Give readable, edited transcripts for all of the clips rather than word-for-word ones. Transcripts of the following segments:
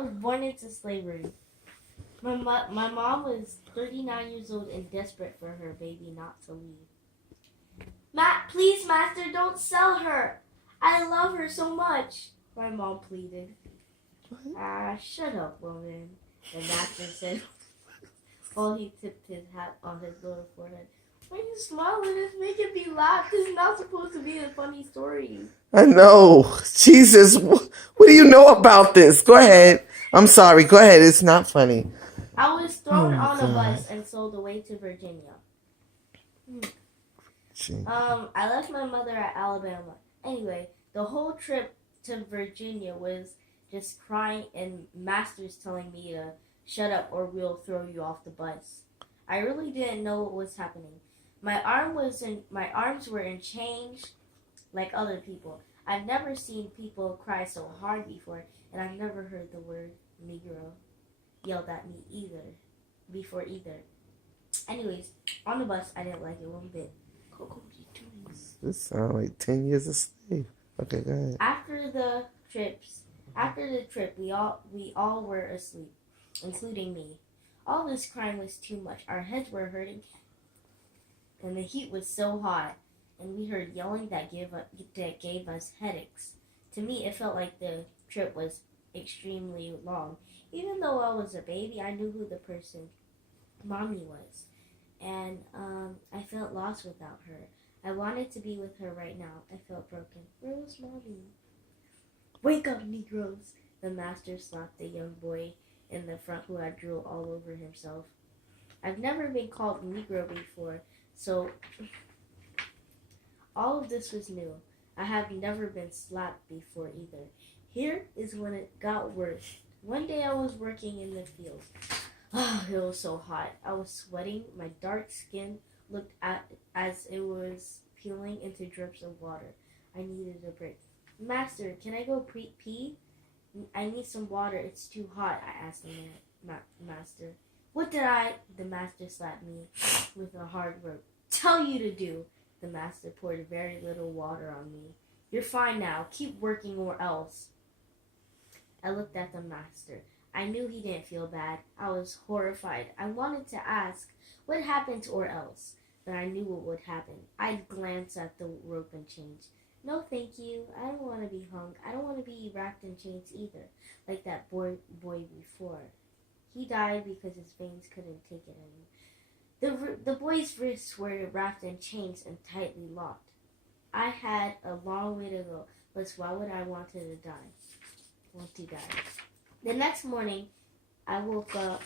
was born into slavery. My mom was 39 years old and desperate for her baby not to leave. Please, master, don't sell her. I love her so much, my mom pleaded. Shut up, woman, the master said while he tipped his hat on his little forehead. Why are you smiling? It's making me laugh. This is not supposed to be a funny story. I know. Jesus, what do you know about this? Go ahead. I'm sorry. Go ahead. It's not funny. I was thrown on a bus and sold away to Virginia. I left my mother at Alabama. Anyway, the whole trip to Virginia was just crying and masters telling me to shut up or we'll throw you off the bus. I really didn't know what was happening. My arms were in chains like other people. I've never seen people cry so hard before, and I've never heard the word Negro yelled at me before either. Anyways, on the bus, I didn't like it one bit. Coco, what are you doing? This sounds like 10 years of slave. Okay, go ahead. After the trip, we all were asleep, including me. All this crying was too much. Our heads were hurting, and the heat was so hot, and we heard yelling that gave us headaches. To me, it felt like the trip was extremely long. Even though I was a baby, I knew who the person Mommy was, and I felt lost without her. I wanted to be with her right now. I felt broken. Where was Mommy? Wake up, Negroes! The master slapped the young boy in the front who had drool all over himself. I've never been called Negro before, so all of this was new. I have never been slapped before either. Here is when it got worse. One day I was working in the fields. It was so hot. I was sweating. My dark skin looked as it was peeling into drips of water. I needed a break. Master, can I go pee? I need some water. It's too hot, I asked the master. What did the master slapped me with a hard rope, tell you to do? The master poured very little water on me. You're fine now. Keep working or else. I looked at the master. I knew he didn't feel bad. I was horrified. I wanted to ask what happened or else, but I knew what would happen. I'd glance at the rope and chains. No, thank you. I don't want to be hung. I don't want to be wrapped in chains either, like that boy before. He died because his veins couldn't take it anymore. The boy's wrists were wrapped in chains and tightly locked. I had a long way to go, but why would I want to die? The next morning, I woke up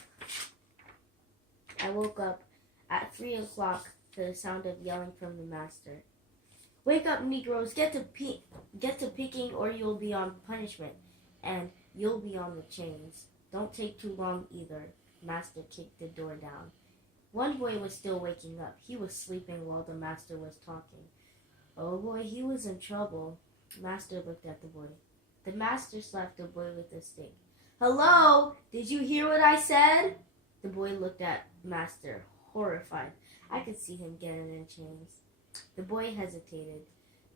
at 3 o'clock to the sound of yelling from the master. Wake up, Negroes! Get to picking, or you'll be on punishment, and you'll be on the chains. Don't take too long either. Master kicked the door down. One boy was still waking up. He was sleeping while the master was talking. Oh boy, he was in trouble. Master looked at the boy. The master slapped the boy with a stick. Hello? Did you hear what I said? The boy looked at Master, horrified. I could see him getting in chains. The boy hesitated.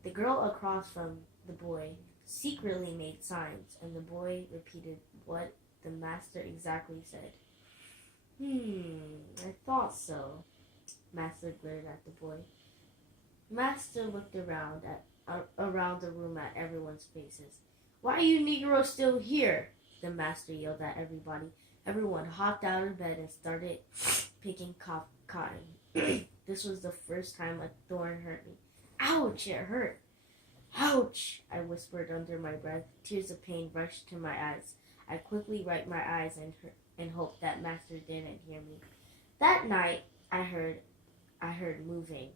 The girl across from the boy secretly made signs, and the boy repeated what the master exactly said. I thought so. Master glared at the boy. Master looked around the room at everyone's faces. Why are you Negroes still here? The master yelled at everybody. Everyone hopped out of bed and started picking cotton. This was the first time a thorn hurt me. Ouch, it hurt. Ouch, I whispered under my breath. Tears of pain rushed to my eyes. I quickly wiped my eyes and hoped that Master didn't hear me. That night, I heard moving.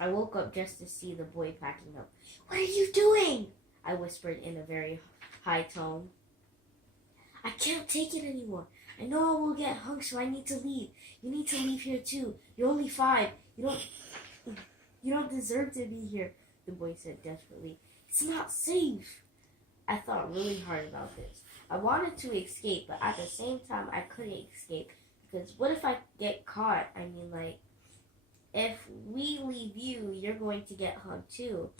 I woke up just to see the boy packing up. What are you doing? I whispered in a very high tone. I can't take it anymore. I know I will get hung, so I need to leave. You need to leave here too. You're only 5. You don't deserve to be here, the boy said desperately. It's not safe. I thought really hard about this. I wanted to escape, but at the same time, I couldn't escape. Because what if I get caught? I mean, if we leave you, you're going to get hung too.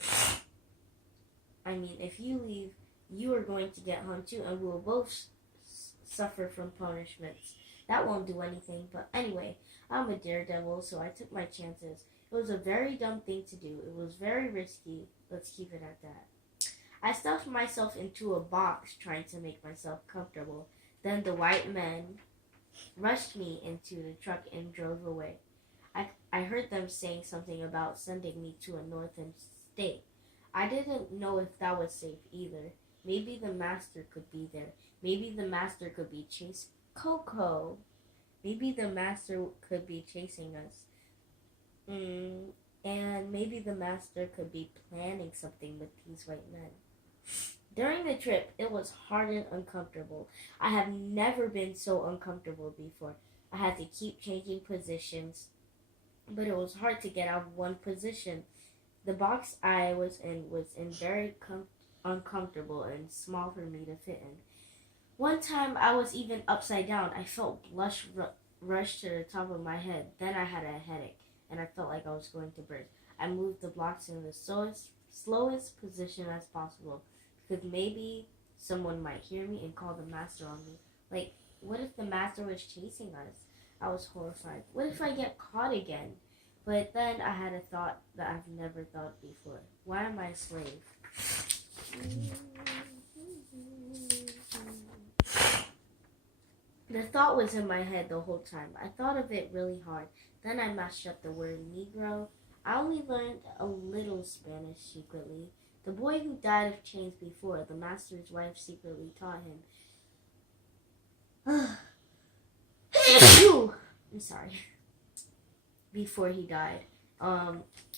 I mean, if you leave, you are going to get hung too, and we'll both suffer from punishments. That won't do anything. But anyway, I'm a daredevil, so I took my chances. It was a very dumb thing to do. It was very risky. Let's keep it at that. I stuffed myself into a box trying to make myself comfortable. Then the white men rushed me into the truck and drove away. I heard them saying something about sending me to a northern state. I didn't know if that was safe either. Maybe the master could be there. Maybe the master could be chasing Coco. Maybe the master could be chasing us. And maybe the master could be planning something with these white men. During the trip, it was hard and uncomfortable. I have never been so uncomfortable before. I had to keep changing positions, but it was hard to get out of one position. The box I was in very uncomfortable and small for me to fit in. One time I was even upside down. I felt blush rush to the top of my head. Then I had a headache, and I felt like I was going to burst. I moved the blocks in the slowest position as possible, because maybe someone might hear me and call the master on me. Like, what if the master was chasing us? I was horrified. What if I get caught again? But then I had a thought that I've never thought before. Why am I a slave? The thought was in my head the whole time. I thought of it really hard. Then I mashed up the word Negro. I only learned a little Spanish secretly. The boy who died of chains before, the master's wife secretly taught him. I'm sorry. Before he died,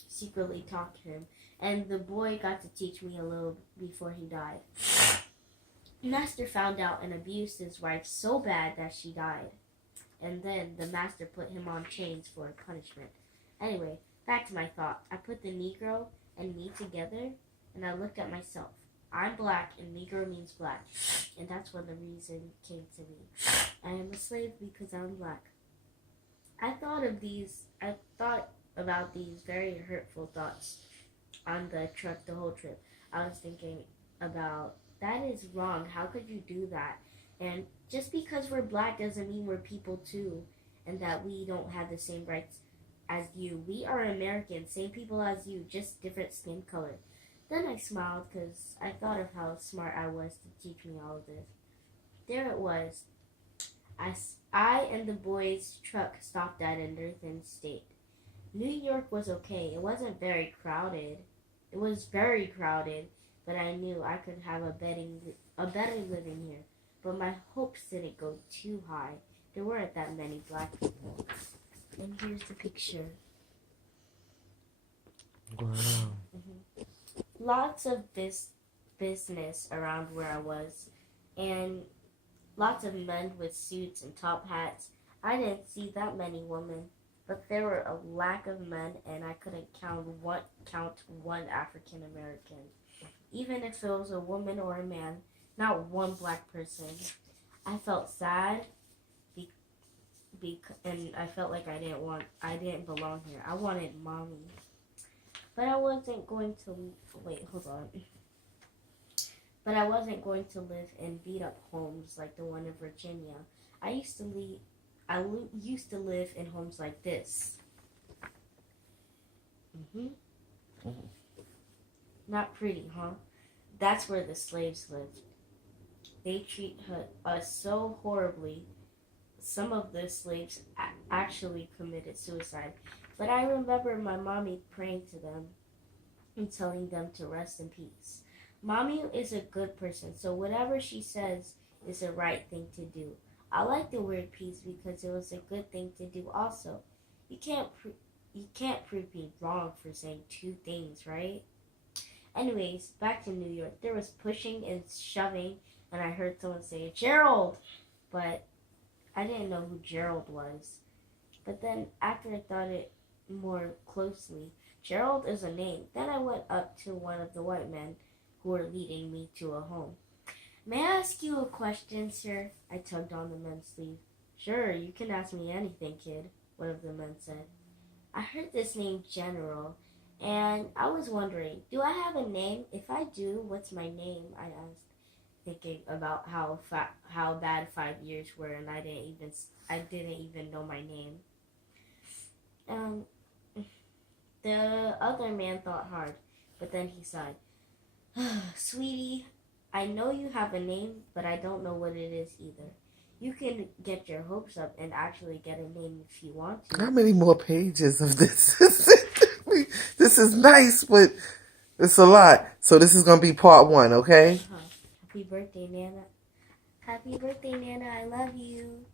secretly taught him. And the boy got to teach me a little before he died. Master found out and abused his wife so bad that she died. And then the master put him on chains for punishment. Anyway, back to my thought. I put the Negro and me together, and I looked at myself. I'm black, and Negro means black. And that's when the reason came to me. I am a slave because I'm black. I thought about these very hurtful thoughts on the truck the whole trip. I was thinking about, that is wrong. How could you do that? And just because we're black doesn't mean we're people too, and that we don't have the same rights as you. We are Americans, same people as you, just different skin color. Then I smiled because I thought of how smart I was to teach me all of this. There it was. I and the boys' truck stopped at a northern state. New York was okay. It wasn't very crowded. It was very crowded, but I knew I could have a better living here. But my hopes didn't go too high. There weren't that many black people. And here's the picture. Wow. Mm-hmm. Lots of business around where I was, and lots of men with suits and top hats. I didn't see that many women, but there were a lack of men, and I couldn't count one African American, even if it was a woman or a man. Not one black person. I felt sad, and I felt like I didn't belong here. I wanted mommy, but I wasn't going to But I wasn't going to live in beat-up homes like the one in Virginia. I used to live in homes like this. Not pretty, huh? That's where the slaves lived. They treat us so horribly. Some of the slaves actually committed suicide. But I remember my mommy praying to them and telling them to rest in peace. Mommy is a good person, so whatever she says is the right thing to do. I like the word peace because it was a good thing to do also. You can't prove me wrong for saying two things, right? Anyways, back to New York. There was pushing and shoving, and I heard someone say, Gerald! But I didn't know who Gerald was. But then, after I thought it more closely, Gerald is a name. Then I went up to one of the white men who were leading me to a home. May I ask you a question, sir? I tugged on the man's sleeve. Sure, you can ask me anything, kid, one of the men said. I heard this name General, and I was wondering, do I have a name? If I do, what's my name? I asked. thinking about how bad 5 years were, and I didn't even know my name. The other man thought hard, but then he sighed. Sweetie, I know you have a name, but I don't know what it is either. You can get your hopes up and actually get a name if you want to. How many more pages of this? This is nice, but it's a lot. So this is going to be part 1, okay? Happy birthday, Nana. Happy birthday, Nana. I love you.